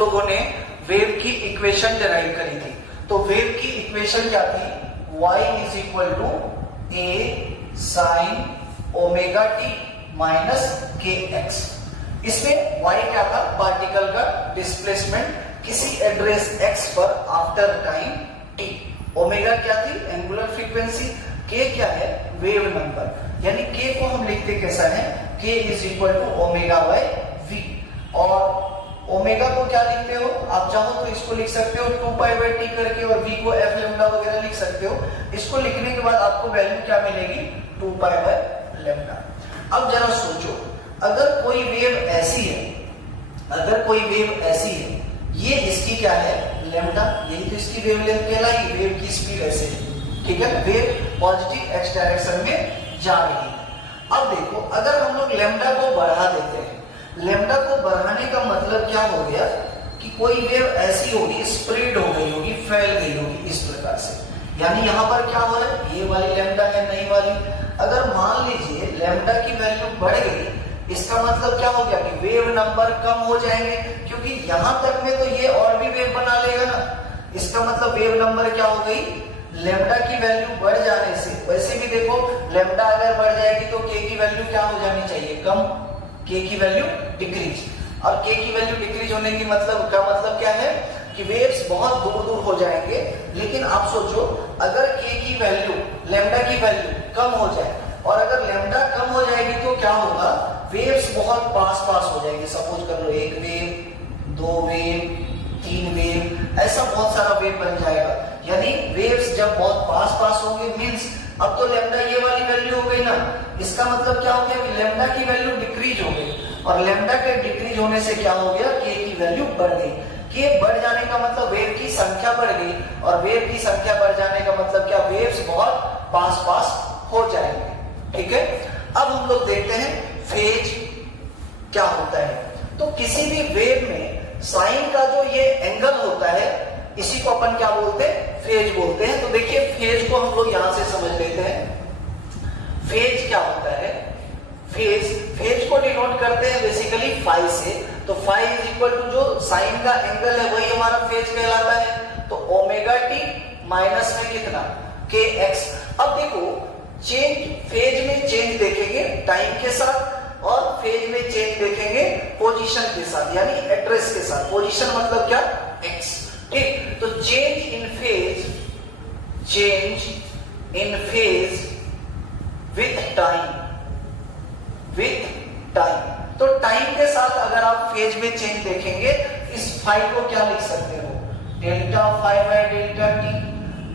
लोगों ने वेव की इक्वेशन डिराइव करी थी। तो वेव की इक्वेशन क्या थी? y is equal to a sin omega t minus k x. इसमें y क्या था? पार्टिकल का डिस्प्लेसमेंट किसी एड्रेस x पर आफ्टर टाइम t। ओमेगा क्या थी? Angular frequency. k क्या है? Wave number. यानी k को हम लिखते कैसा है? k is equal to omega by v। और ओमेगा को क्या लिखते हो? आप चाहो तो इसको लिख सकते हो 2 पाई बाय टी करके, और v को f लैम्डा वगैरह लिख सकते हो। इसको लिखने के बाद आपको वैल्यू क्या मिलेगी? 2 पाई बाय लैम्डा। अब जरा सोचो, अगर कोई वेव ऐसी है, अगर कोई वेव ऐसी है, ये इसकी क्या है? लैम्डा। यही तो इसकी वेवलेंथ कहलाएगी। वेव की स्पीड ऐसे है, ठीक है? वेव पॉजिटिव एक्स डायरेक्शन में जा रही है। अब देखो, अगर हम लोग लैम्डा को बढ़ा देते हैं, लैम्डा को बढ़ाने का मतलब क्या हो गया कि कोई वेव ऐसी होगी, स्प्रेड हो गई होगी, फैल गई होगी इस प्रकार से। यानी यहाँ पर क्या हो रहा है? ये वाली लैम्डा है, नई वाली। अगर मान लीजिए लैम्डा की वैल्यू बढ़ गई, इसका मतलब क्या हो गया कि वेव नंबर कम हो जाएंगे, क्योंकि यहां तक में तो ये और भी वेव बना लेगा ना। इसका मतलब वेव नंबर क्या हो गई? लैम्डा की वैल्यू बढ़ जाने से। वैसे भी देखो, लैम्डा अगर बढ़ जाएगी तो के की वैल्यू क्या हो जानी चाहिए? कम। के की वैल्यू डिक्रीज। और के की वैल्यू डिक्रीज होने की मतलब क्या है कि वेव्स बहुत दूर दूर हो जाएंगे। लेकिन आप सोचो, अगर के की वैल्यू, लैम्डा की वैल्यू कम हो जाए, और अगर लैम्डा कम हो जाएगी तो क्या होगा? वेव्स बहुत पास पास हो जाएंगे। सपोज कर लो 1 वेव, 2 वेव, 3 वेव, ऐसा बहुत सारा वेव बन जाएगा। यानी वेव्स जब बहुत पास पास होंगे, मींस अब तो लैम्डा ये वाली वैल्यू हो गई ना, इसका मतलब क्या हो गया कि लैम्डा की वैल्यू डिक्रीज हो गई। और लैम्डा के डिक्रीज होने से क्या हो गया? के की वैल्यू बढ़ गई। के बढ़ जाने का मतलब वेव की संख्या बढ़ गई, और वेव की संख्या बढ़ जाने का मतलब क्या? वेव्स बहुत पास पास हो जाएंगे, ठीक है? अब हम लोग देखते हैं फेज क्या होता है। तो किसी भी वेव में साइन का जो ये एंगल होता है, इसी को अपन क्या बोलते हैं? फेज बोलते हैं। तो देखिए, फेज को हम लोग यहां से समझ लेते हैं। फेज क्या होता है? फेज को डिनोट करते हैं बेसिकली फाई से। तो फाई इज इक्वल टू जो साइन का एंगल है, वही हमारा फेज कहलाता है। तो ओमेगा टी माइनस में कितना? के एक्स। अब देखो, चेंज, फेज में चेंज देखेंगे टाइम के साथ, और फेज में चेंज देखेंगे पोजीशन के साथ, यानी एड्रेस के साथ। पोजीशन मतलब क्या? एक्स, ठीक? तो change in phase with time, तो टाइम के साथ अगर आप फेज में चेंज देखेंगे, इस फाई को क्या लिख सकते हो? Delta phi by delta t.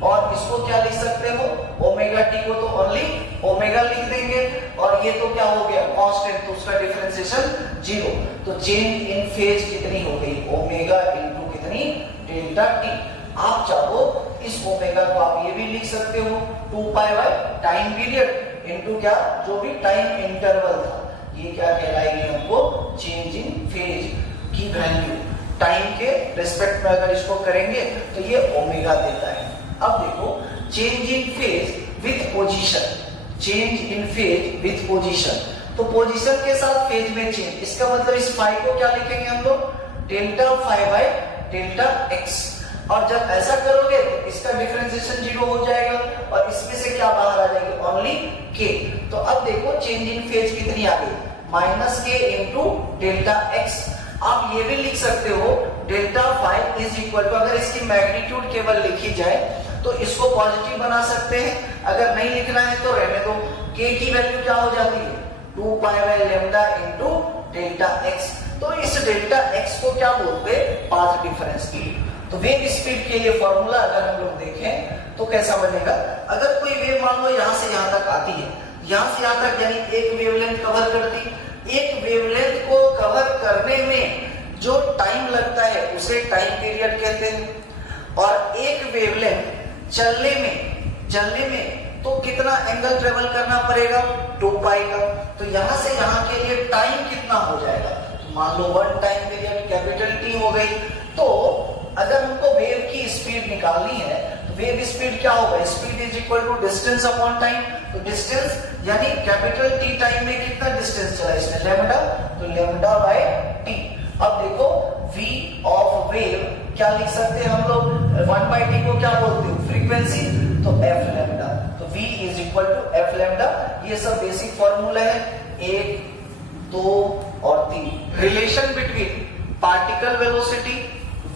और इसको क्या लिख सकते हो? ओमेगा टी को तो ओनली ओमेगा लिख देंगे, और ये तो क्या हो गया? कांस्टेंट, तो उसका डिफरेंशिएशन 0। तो चेंज इन फेज कितनी हो गई? ओमेगा इनटू कितनी? Delta T. आप चाहो इस ओमेगा को आप ये भी लिख सकते हो 2 pi by time period into क्या? जो भी टाइम इंटरवल था। ये क्या कहलाएगी हमको? चेंज इन फेज की वैल्यू टाइम के रिस्पेक्ट में अगर इसको करेंगे तो ये ओमेगा देता है। अब देखो, change in phase with position, change in phase with position. तो पोजीशन के साथ फेज में चेंज, इसका मतलब इस फाई को क्या लिखेंगे हम लोग? Delta phi by delta x. और जब ऐसा करोगे तो इसका डिफरेंशिएशन 0 हो जाएगा, और इसमें से क्या बाहर आ जाएगी? ओनली के। तो अब देखो, चेंज इन फेज कितनी आ गई? माइनस के इंटू डेल्टा एक्स। आप ये भी लिख सकते हो delta phi is equal to, अगर इसकी मैग्नीट्यूड केवल लिखी जाए तो इसको पॉजिटिव बना सकते हैं, अगर नहीं लिखना है तो रहने दो। के की वैल्यू क्या हो जाती है? 2 pi by lambda into delta x. तो इस डेल्टा एक्स को क्या बोलते हैं? पाथ डिफरेंस की। तो वेव स्पीड के लिए फॉर्मूला अगर हम लोग देखें तो कैसा बनेगा? अगर कोई वेव मान लो यहां से यहां तक आती है, यहां से यहां तक, यानी एक वेवलेंथ कवर करती, एक वेवलेंथ को कवर करने में जो टाइम लगता है उसे टाइम पीरियड कहते हैं। और एक वेवलेंथ चलने में तो कितना एंगल ट्रेवल करना पड़ेगा? 2 पाई का। तो यहां से यहां के लिए टाइम कितना हो जाएगा? तो मान लो 1 टाइम पीरियड, कैपिटल टी हो गई। तो अगर हमको वेव की स्पीड निकालनी है तो वेव स्पीड क्या होगा? Speed is equal to distance upon time. तो डिस्टेंस यानी कैपिटल टी टाइम में कितना डिस्टेंस चला इसने? लैम्डा, तो लैम्डा बाय टी। अब देखो, v ऑफ क्या लिख सकते हैं हम लोग, 1/t को क्या बोलते हैं, फ्रीक्वेंसी, तो एफ लैम्डा, तो v is equal to f lambda. ये सब बेसिक फॉर्मूला है, 1, 2 और 3। Relation between particle velocity,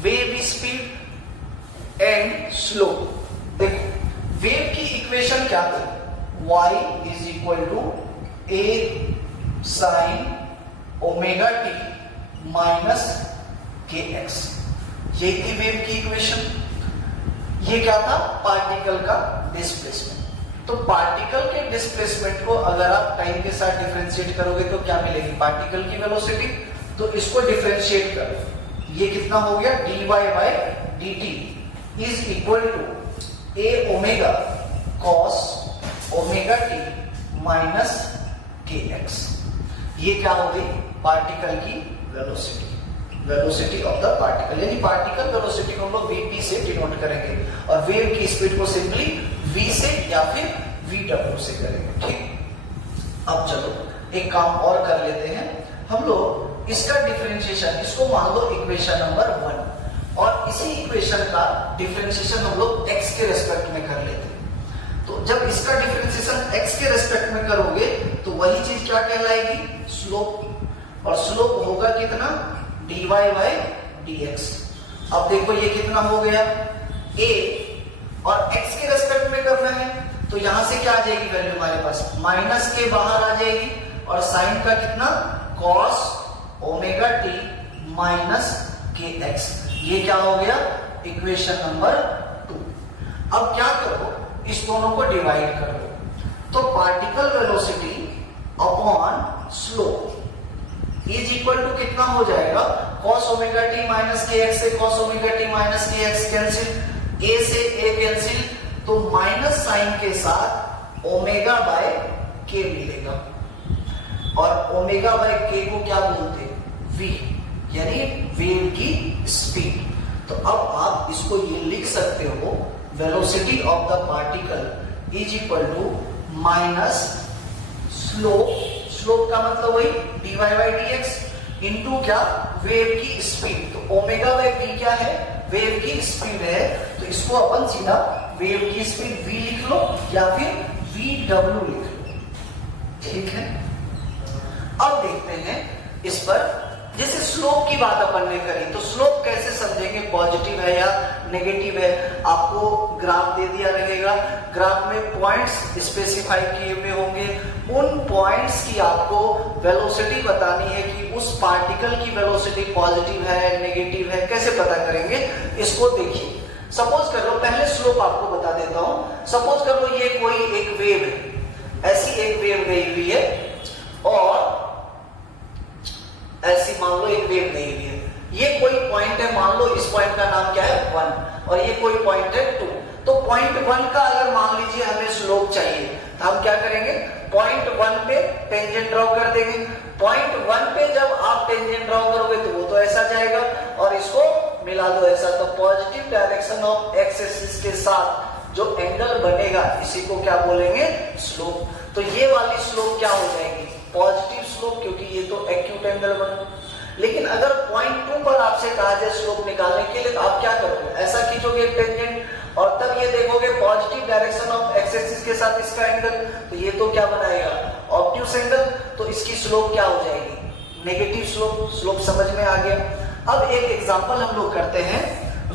wave speed and slope. देखो वेव की इक्वेशन क्या थी, y is equal to a sin omega t minus k x, ये थी वेव की इक्वेशन। ये क्या था, पार्टिकल का डिस्प्लेसमेंट। तो पार्टिकल के डिस्प्लेसमेंट को अगर आप टाइम के साथ डिफरेंशिएट करोगे तो क्या मिलेगी, पार्टिकल की वेलोसिटी। तो इसको डिफरेंशिएट करो, ये कितना हो गया, dy बाय dt is equal to a omega cos omega t minus k x. ये क्या हो गई, पार्टिकल की velocity, velocity of the particle, यानी पार्टिकल वेलोसिटी को हम लोग vp से डिनोट करेंगे और वेव की स्पीड को सिंपली v से या फिर vw से करेंगे। ठीक, अब चलो एक काम और कर लेते हैं हम लोग, इसका डिफरेंशिएशन, इसको मान लो इक्वेशन नंबर 1 और इसी इक्वेशन का डिफरेंशिएशन हम लोग x के रेस्पेक्ट में कर लेते हैं। तो जब इसका डिफरेंशिएशन x के रेस्पेक्ट में करोगे तो वही चीज क्या कहलाएगी, स्लोप, और स्लोप होगा कितना, dy बाय dx। अब देखो ये कितना हो गया, a और x के रेस्पेक्ट में करना है तो यहां से क्या आ जाएगी वैल्यू हमारे पास, माइनस के बाहर आ जाएगी और साइन का कितना, cos omega t minus k x. ये क्या हो गया, इक्वेशन नंबर 2। अब क्या करो, इस दोनों को डिवाइड कर दो, तो particle velocity upon slope is equal to कितना हो जाएगा, cos omega t minus k x से cos omega t minus k x cancel, a से a कैंसिल, तो माइनस साइन के साथ ओमेगा बाय k मिलेगा, और ओमेगा बाय k को क्या बोलते हैं, v, यानी वेव की स्पीड। तो अब आप इसको ये लिख सकते हो, velocity of the particle is equal to minus slope, slope का मतलब वही dy बाय dx इनटू क्या, वेव की स्पीड। तो ओमेगा बाय v क्या है, वेव की स्पीड है, तो इसको अपन सीधा वेव की स्पीड v लिख लो या फिर vw लिख लो। ठीक है, अब देखते हैं इस पर, जैसे स्लोप की बात अपन ने करी तो स्लोप कैसे समझेंगे, पॉजिटिव है या नेगेटिव है। आपको ग्राफ दे दिया रहेगा, ग्राफ में पॉइंट्स स्पेसिफाई किए हुए होंगे, उन पॉइंट्स की आपको वेलोसिटी बतानी है कि उस पार्टिकल की वेलोसिटी पॉजिटिव है नेगेटिव है, कैसे पता करेंगे इसको देखिए। सपोज कर लो, पहले स्लोप आपको बता देता हूं, सपोज कर लो ये कोई एक वेव है, ऐसी एक वेव गई हुई है और ऐसी मान लो एक वेव गई हुई है, ये कोई पॉइंट है, मान लो इस पॉइंट का नाम क्या है 1 और ये कोई पॉइंट है 2। तो पॉइंट 1 का अगर मान लीजिए हमें स्लोप चाहिए तो हम क्या करेंगे, पॉइंट 1 पे टेंजेंट ड्रॉ कर देंगे। पॉइंट 1 पे जब आप टेंजेंट ड्रॉ करोगे तो वो तो ऐसा जाएगा और इसको मिला दो ऐसा, तो positive direction of x axis के साथ जो एंगल बनेगा इसी को क्या बोलेंगे, स्लोप। तो ये वाली स्लोप क्या हो जाएगी, पॉजिटिव स्लोप, क्योंकि ये तो एक्यूट एंगल बना। लेकिन अगर पॉइंट 2 पर आपसे कहा जाए स्लोप निकालने के लिए तो आप क्या करोगे, ऐसा खींचोगे टेंजेंट और तब ये देखोगे positive direction of x axis के साथ इसका एंगल, तो ये तो क्या बनाएगा, ऑब्ट्यूस एंगल, तो इसकी स्लोप क्या हो जाएगी, नेगेटिव स्लोप। स्लोप समझ में आ गया। अब एक एग्जांपल हम लोग करते हैं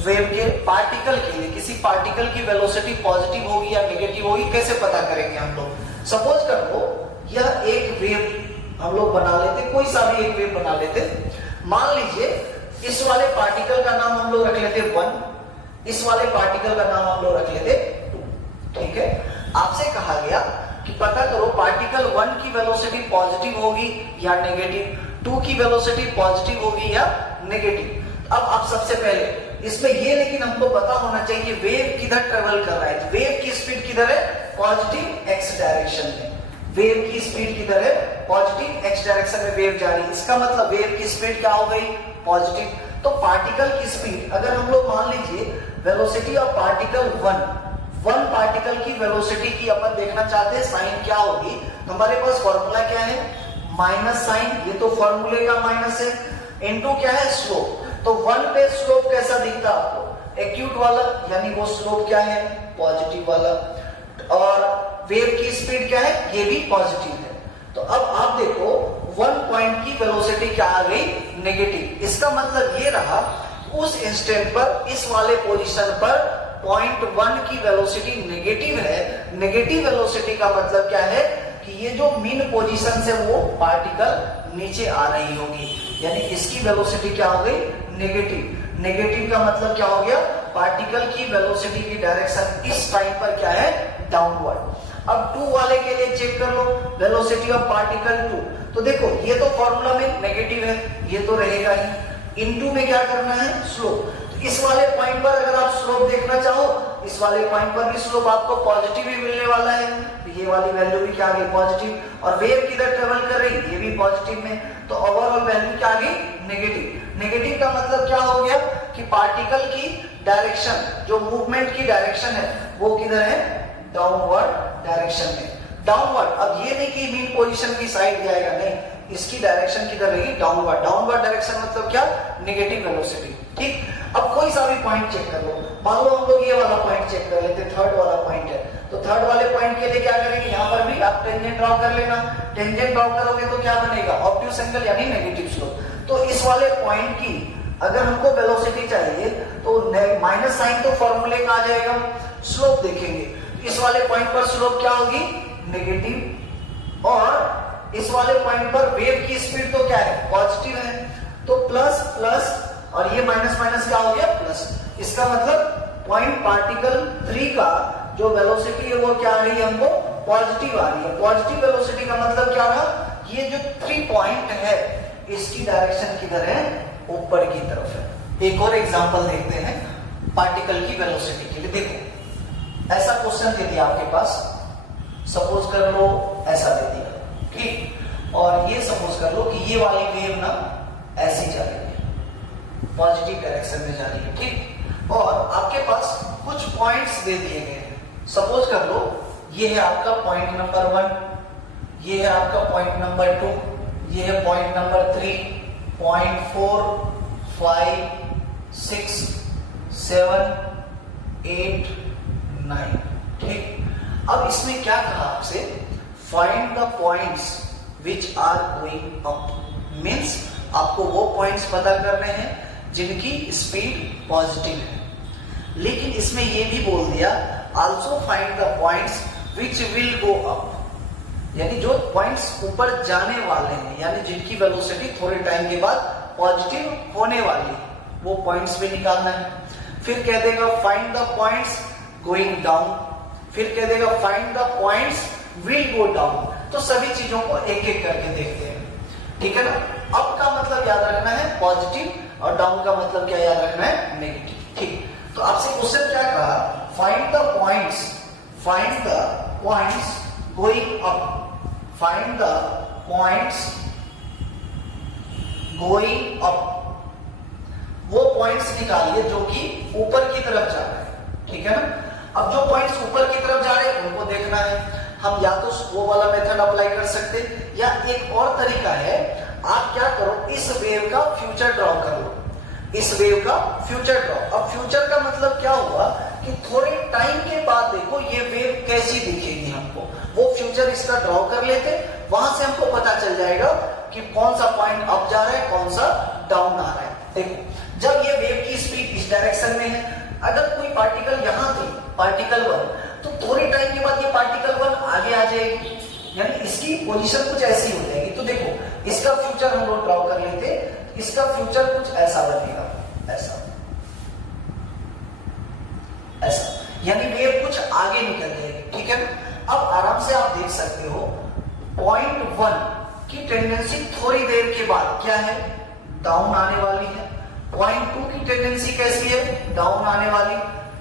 वेव के, पार्टिकल के लिए, किसी पार्टिकल की वेलोसिटी पॉजिटिव होगी या नेगेटिव होगी, कैसे पता करेंगे हम लोग। सपोज कर लो यह एक वेव हम लोग बना लेते, कोई सा भी एक वेव बना लेते, मान लीजिए इस वाले पार्टिकल का नाम हम लोग रख लेते 1, इस वाले पार्टिकल का नाम हम लोग रख लेते 2। ठीक है, आपसे कहा गया कि पता करो पार्टिकल 1 की वेलोसिटी पॉजिटिव होगी या नेगेटिव, 2 की वेलोसिटी पॉजिटिव होगी या नेगेटिव। अब आप सबसे पहले इसमें ये, लेकिन हमको पता होना चाहिए वेव किधर ट्रेवल कर रहा है, वेव की स्पीड किधर है, पॉजिटिव एक्स डायरेक्शन में। वेव की स्पीड किधर है, पॉजिटिव एक्स डायरेक्शन में वेव जा रही है, इसका मतलब वेव की स्पीड क्या हो गई, पॉजिटिव। तो पार्टिकल की स्पीड, अगर हम लोग मान लीजिए वेलोसिटी ऑफ पार्टिकल 1 पार्टिकल की वेलोसिटी की अपन देखना चाहते हैं, साइन क्या होगी, तो हमारे पास फॉर्मूला क्या है, माइनस साइन, ये तो फॉर्मूले का माइनस है, इनटू क्या है, स्लोप। तो 1 पे स्लोप कैसा दिखता आपको, एक्यूट वाला, यानी वो स्लोप क्या है, पॉजिटिव वाला, और वेव की स्पीड क्या है, ये भी पॉजिटिव है। तो अब आप देखो 1 पॉइंट की वेलोसिटी क्या आ गई, नेगेटिव। इसका मतलब ये रहा उस इंस्टेंट पर, इस वाले पोजीशन पर पॉइंट 1 की वेलोसिटी नेगेटिव है। नेगेटिव वेलोसिटी का मतलब क्या है कि ये जो मीन पोजीशन से वो पार्टिकल नीचे आ रही होगी, यानी इसकी वेलोसिटी क्या हो गई, नेगेटिव। नेगेटिव का मतलब क्या हो गया, पार्टिकल की वेलोसिटी की डायरेक्शन इस टाइम पर क्या है, डाउनवर्ड। अब 2 वाले के लिए चेक कर लो, वेलोसिटी ऑफ पार्टिकल 2। तो देखो ये तो फॉर्मूला में नेगेटिव है, ये तो रहेगा ही। इनटू में क्या करना है, स्लोप। तो इस वाले पॉइंट पर अगर आप स्लोप देखना चाहो, इस वाले पॉइंट पर भी स्लोप आपको पॉजिटिव ही मिलने वाला है। तो ये वाली वैल्यू भी क्या आ गई, पॉजिटिव। और वेव किधर ट्रेवल कर रही, ये भी पॉजिटिव में। तो ओवरऑल वैल्यू क्या आ गई, नेगेटिव। नेगेटिव का मतलब क्या हो गया कि पार्टिकल की डायरेक्शन, जो मूवमेंट की डायरेक्शन है, वो किधर है, डाउनवर्ड डायरेक्शन में, डाउनवर्ड। अब ये नहीं कि मीन पोजीशन की साइड जाएगा, नहीं, इसकी डायरेक्शन किधर रहेगी, डाउनवर्ड। डाउनवर्ड डायरेक्शन मतलब क्या, नेगेटिव वेलोसिटी। ठीक, अब कोई सा भी पॉइंट चेक कर लो, मान लो हम लोग ये वाला पॉइंट चेक कर लेते, थर्ड वाला पॉइंट है। तो थर्ड वाले पॉइंट के लिए क्या करेंगे, यहाँ पर भी आप टेंजेंट ड्रॉ कर लेना। टेंजेंट ड्रॉ करोगे तो क्या बनेगा, ऑब्ट्यूज एंगल यानी नेगेटिव स्लोप। तो इस वाले पॉइंट की अगर हमको वेलोसिटी चाहिए तो माइनस साइन तो फॉर्मूले का आ जाएगा, स्लोप देखेंगे। इस वाले पॉइंट पर स्लोप क्या होगी, नेगेटिव, और इस वाले पॉइंट पर वेव की स्पीड तो क्या है, पॉजिटिव है। तो प्लस प्लस, और ये माइनस माइनस क्या हो गया, प्लस। इसका मतलब पॉइंट पार्टिकल 3 का जो वेलोसिटी है वो क्या आ रही है, हमको पॉजिटिव आ रही है। पॉजिटिव वेलोसिटी का मतलब क्या रहा, ये जो 3 पॉइंट है इसकी डायरेक्शन किधर है, ऊपर की तरफ है। एक और एग्जांपल देखते हैं पार्टिकल की वेलोसिटी के लिए। देखो ऐसा क्वेश्चन दे दिया आपके पास, सपोज कर लो ऐसा दे दिया, ठीक, और ये सपोज कर लो कि ये वाली वेव ना ऐसी जा रही है, पॉजिटिव डायरेक्शन में जा रही है, ठीक, और आपके पास कुछ पॉइंट्स दे दिए गए हैं। सपोज कर लो ये है आपका पॉइंट नंबर 1, ये है आपका पॉइंट नंबर 2, ये है पॉइंट नंबर 3, पॉइंट 4, 5, 6, 7, 8, 9, ठीक। अब इसमें क्या कहा आपसे, find the points which are going up, means आपको वो पॉइंट्स पता करने हैं जिनकी स्पीड पॉजिटिव है। लेकिन इसमें ये भी बोल दिया, also find the points which will go up, यानी जो पॉइंट्स ऊपर जाने वाले हैं, यानी जिनकी वेलोसिटी थोड़े टाइम के बाद पॉजिटिव होने वाली है, वो पॉइंट्स भी निकालना है। फिर कह देगा find the points going down, फिर कह देगा find the points will go down. तो सभी चीजों को एक एक करके देखते हैं, ठीक है ना। अप का मतलब याद रखना है पॉजिटिव, और डाउन का मतलब क्या याद रखना है, नेगेटिव, ठीक। तो आपसे क्वेश्चन क्या कहा, find the points, find the points going up, find the points going up, वो पॉइंट्स निकालिए जो कि ऊपर की तरफ जा रहे हैं, ठीक है ना। अब जो पॉइंट्स ऊपर की तरफ जा रहे हैं उनको देखना है। हम या तो वो वाला मेथड अप्लाई कर सकते, या एक और तरीका है, आप क्या करो, इस वेव का फ्यूचर ड्रॉ कर लो, इस वेव का फ्यूचर ड्रॉ। अब फ्यूचर का मतलब क्या हुआ कि थोड़े टाइम के बाद देखो ये वेव कैसी दिखेगी हमको, वो फ्यूचर इसका ड्रॉ कर लेते, वहां से हमको पता चल जाएगा कि कौन सा पॉइंट अप जा रहा है, कौन सा डाउन आ रहा है। देखो जब ये वेव की स्पीड इस डायरेक्शन में है, अगर कोई पार्टिकल यहां थी, पार्टिकल 1, तो थोड़े टाइम के बाद ये पार्टिकल 1 आगे आ जाएगी, यानी इसकी पोजीशन कुछ ऐसी हो जाएगी। तो देखो इसका फ्यूचर हम लोग ड्रॉ कर लेते, इसका फ्यूचर कुछ ऐसा बनेगा, ऐसा ऐसा, यानी वेव कुछ आगे निकल जाएगी, ठीक है ना। अब आराम से आप देख सकते हो पॉइंट 1 की टेंडेंसी थोड़ी देर के बाद क्या है, डाउन आने वाली है। पॉइंट 2 की टेंडेंसी कैसी है, डाउन आने वाली।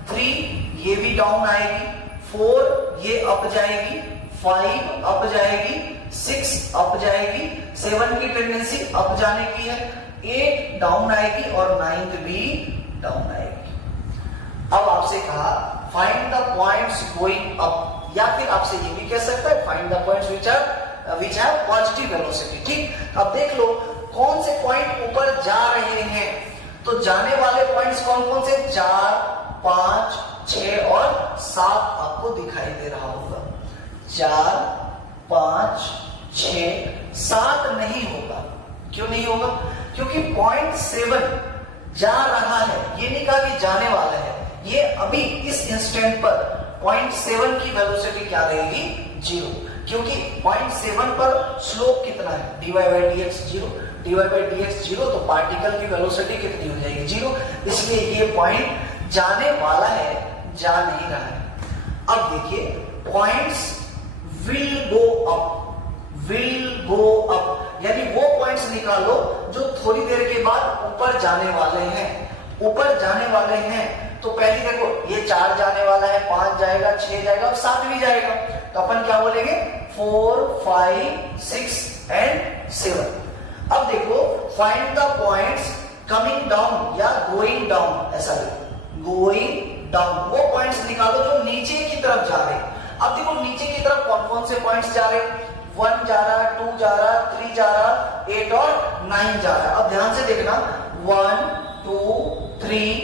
3 ये भी डाउन आएगी, 4 ये अप जाएगी, 5 अप जाएगी, 6 अप जाएगी, 7 की टेंडेंसी अप जाने की है, 8 डाउन आएगी, और 9 भी डाउन आएगी। अब आपसे कहा find the points going up, या फिर आपसे ये भी कह सकता है find the points which have positive velocity, ठीक। अब देख लो कौन से पॉइंट ऊपर जा रहे हैं, तो जाने वाले पॉइंट्स कौन कौन से, 4, 5, 6 और 7 आपको दिखाई दे रहा होगा। 4, 5, 6, 7 नहीं होगा। क्यों नहीं होगा? क्योंकि 0.7 जा रहा है, ये नहीं कहा कि जाने वाला है, ये अभी इस इंस्टेंट पर 0.7 की वेलोसिटी क्या रहेगी, 0, क्योंकि 0.7 पर स्लोप कितना है, dy by dx 0, dy by dx 0, तो पार्टिकल की वेलोसिटी कितनी हो जाएगी, 0, इसलिए ये पॉइंट जाने वाला है, जा नहीं रहा है। अब देखिए पॉइंट्स विल गो अप, यानी वो पॉइंट्स निकालो जो थोड़ी देर के बाद ऊपर जाने वाले हैं। ऊपर जाने वाले हैं तो पहले देखो ये 4 जाने वाला है, 5 जाएगा, 6 जाएगा और 7 भी जाएगा, तो अपन क्या बोलेंगे, 4, 5, 6 एंड 7। अब देखो find the points coming down या गोइंग डाउन, ऐसा देखो गोइंग डाउन, वो पॉइंट्स निकालो जो नीचे की तरफ जा रहे हैं। अब देखो नीचे की तरफ कौन कौन से पॉइंट्स जा रहे हैं, 1 जा रहा, 2 जा रहा, 3 जा रहा, 8 और 9 जा रहा है। अब ध्यान से देखना 1, 2, 3,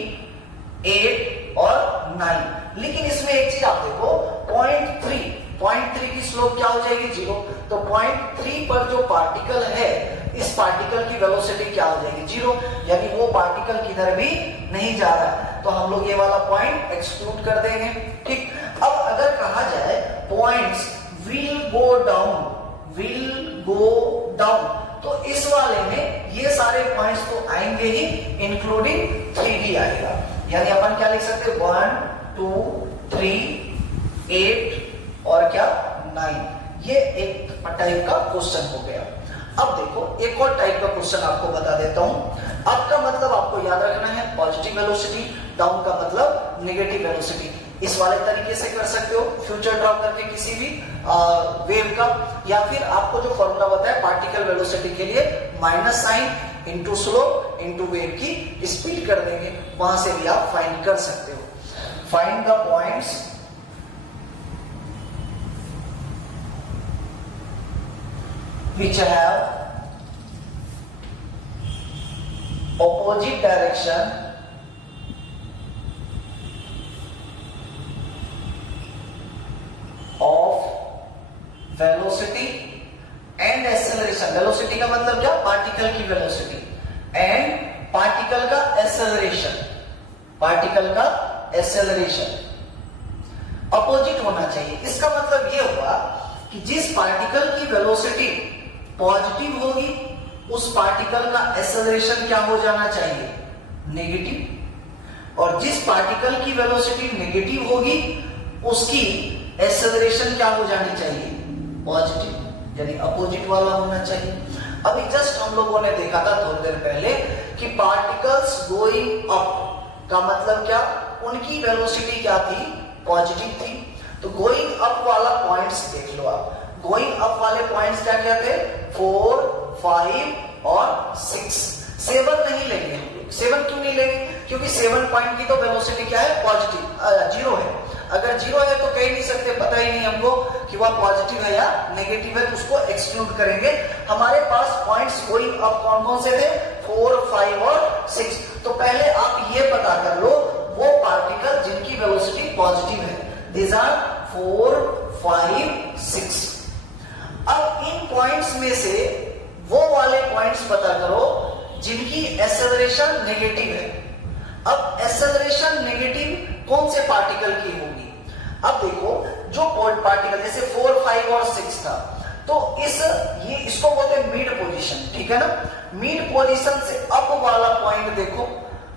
8 और 9, लेकिन इसमें एक चीज आप देखो 0.3 की स्लोप क्या हो जाएगी, 0, तो 0.3 पर जो पार्टिकल है इस पार्टिकल की वेलोसिटी क्या हो जाएगी, 0, यानी वो पार्टिकल किधर भी नहीं जा रहा है, तो हम लोग ये वाला पॉइंट एक्सक्लूड कर देंगे। ठीक, अब अगर कहा जाए पॉइंट्स विल गो डाउन, तो इस वाले में ये सारे पॉइंट्स तो आएंगे ही, इंक्लूडिंग 3 भी आएगा, यानी अपन क्या लिख सकते हैं, 1, 2, 3, 8 और क्या 9, ये एक टाइप का क्वेश्चन हो गया। अब देखो एक और टाइप का क्वेश्चन आपको बता देता हूं। अप का मतलब आपको याद रखना है पॉजिटिव वेलोसिटी, डाउन का मतलब नेगेटिव वेलोसिटी। इस वाले तरीके से कर सकते हो, फ्यूचर ड्रॉ करके किसी भी वेव का, या फिर आपको जो फॉर्मूला बताया पार्टिकल वेलोसिटी के लिए minus sine into slope into wave की स्पीड कर देंगे, वहां से भी आप फाइंड कर सकते हो। Find the points which have opposite direction of velocity and acceleration। Velocity का मतलब क्या, पार्टिकल की वेलोसिटी, एंड पार्टिकल का एक्सेलरेशन, पार्टिकल का एक्सेलरेशन अपोजिट होना चाहिए। इसका मतलब ये हुआ कि जिस पार्टिकल की वेलोसिटी पॉजिटिव होगी उस पार्टिकल का एक्सेलरेशन क्या हो जाना चाहिए, नेगेटिव, और जिस पार्टिकल की वेलोसिटी नेगेटिव होगी उसकी एक्सेलरेशन क्या हो जानी चाहिए, पॉजिटिव, यानी अपोजिट वाला होना चाहिए। अभी जस्ट हम लोगों ने देखा था थोड़ी देर पहले कि पार्टिकल्स गोइंग अप का मतलब क्या, उनकी वेलोसिटी क्या थी, पॉजिटिव थी। तो गोइंग अप वाला पॉइंट्स देख लो आप, गोइंग अप वाले पॉइंट्स क्या क्या थे, 4, 5 और 6। 7 नहीं लेंगे हम लोग। 7 क्यों नहीं लेंगे, क्योंकि 7 पॉइंट की तो वेलोसिटी क्या है, पॉजिटिव, 0 है। अगर 0 है तो कह नहीं सकते, पता ही नहीं हमको कि वह पॉजिटिव है या नेगेटिव है, तो उसको एक्सक्लूड करेंगे। हमारे पास पॉइंट्स गोइंग अप कौन कौन से थे, 4, 5 और 6। तो पहले आप ये पता कर लो वो पार्टिकल जिनकी वेलोसिटी पॉजिटिव है, these are 4, 5, 6। अब इन पॉइंट्स में से वो वाले पॉइंट्स पता करो जिनकी एक्सेलरेशन नेगेटिव है। अब एक्सेलरेशन नेगेटिव कौन से पार्टिकल की होगी, अब देखो जो पार्टिकल जैसे 4, 5 और 6 था, तो इसको बोलते हैं मिड पोजीशन, ठीक है ना। मिड पोजीशन से अप वाला पॉइंट देखो,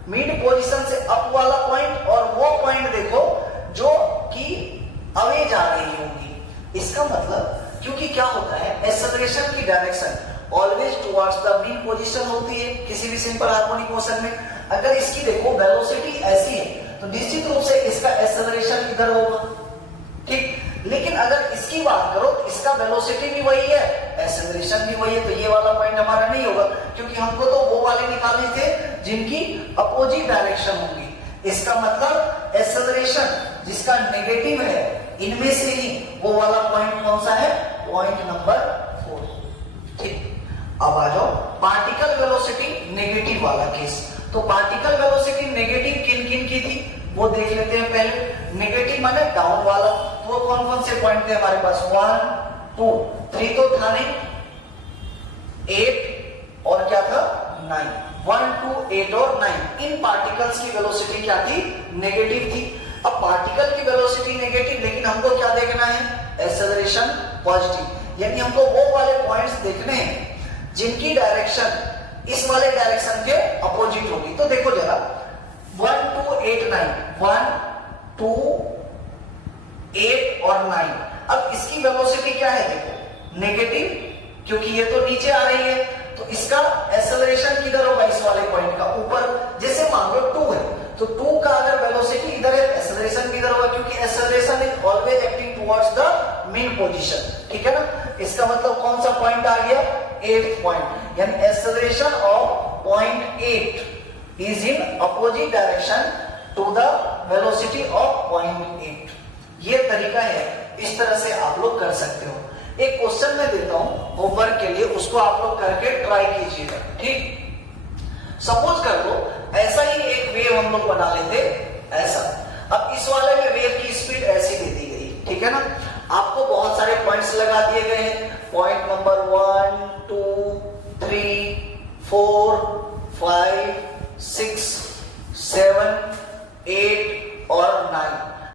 मिड पोजीशन से अप वाला पॉइंट, और वो पॉइंट देखो जो कि अवे जा रही होगी। इसका मतलब क्योंकि क्या होता है, एक्सेलरेशन की direction always towards the mean position होती है किसी भी सिंपल हार्मोनिक मोशन में। अगर इसकी देखो वेलोसिटी ऐसी है तो निश्चित रूप से इसका एक्सेलरेशन इधर होगा, ठीक। लेकिन अगर इसकी बात करो तो इसका वेलोसिटी भी वही है, एक्सेलरेशन भी वही है, तो ये वाला पॉइंट हमारा नहीं होगा, क्योंकि हमको तो वो वाले निकालने थे जिनकी अपोजिट डायरेक्शन होगी। इसका मतलब एक्सेलरेशन जिसका नेगेटिव है इनमें से ही वो वाला पॉइंट कौन सा है, पॉइंट नंबर 4, ठीक। अब आ जाओ पार्टिकल वेलोसिटी नेगेटिव वाला केस। तो पार्टिकल वेलोसिटी नेगेटिव किन किन की थी वो देख लेते हैं पहले। नेगेटिव माने डाउन वाला, तो वो कौन कौन से पॉइंट थे हमारे पास, 1 2 3 तो था नहीं, 8 और क्या था 9, 1 2 8 और 9, इन पार्टिकल्स की वेलोसिटी क्या थी, नेगेटिव थी। अब पार्टिकल की वेलोसिटी नेगेटिव, लेकिन हमको क्या देखना है, एक्सेलरेशन पॉजिटिव, यानी हमको वो वाले पॉइंट्स देखने हैं जिनकी डायरेक्शन इस वाले डायरेक्शन के अपोजिट होगी। तो देखो जरा 1 2 8 9, 1 2 8 और 9, अब इसकी वेलोसिटी क्या है, देखो नेगेटिव, क्योंकि ये तो नीचे आ रही है, तो इसका एक्सेलरेशन किधर होगा, इस वाले पॉइंट का ऊपर। जैसे मान लो 2 है, तो 2 का अगर वेलोसिटी इधर है, एक्सेलरेशन किधर होगा, क्योंकि acceleration is always acting towards the main position, ठीक है ना। इसका मतलब कौन सा पॉइंट आ गया, 8th पॉइंट, यानी acceleration of point 8 is in opposite direction to the velocity of point 8। ये तरीका है, इस तरह से आप लोग कर सकते हो। एक क्वेश्चन मैं देता हूं होमवर्क के लिए, उसको आप लोग करके ट्राई कीजिएगा, ठीक। सपोज कर लो ऐसा ही एक वेव हम लोग बना लेते, ऐसा। अब इस वाले में वेव की स्पीड ऐसी दे दी गई, ठीक है ना। आपको बहुत सारे पॉइंट्स लगा दिए गए हैं, पॉइंट नंबर 1 2 3 4 5 6 7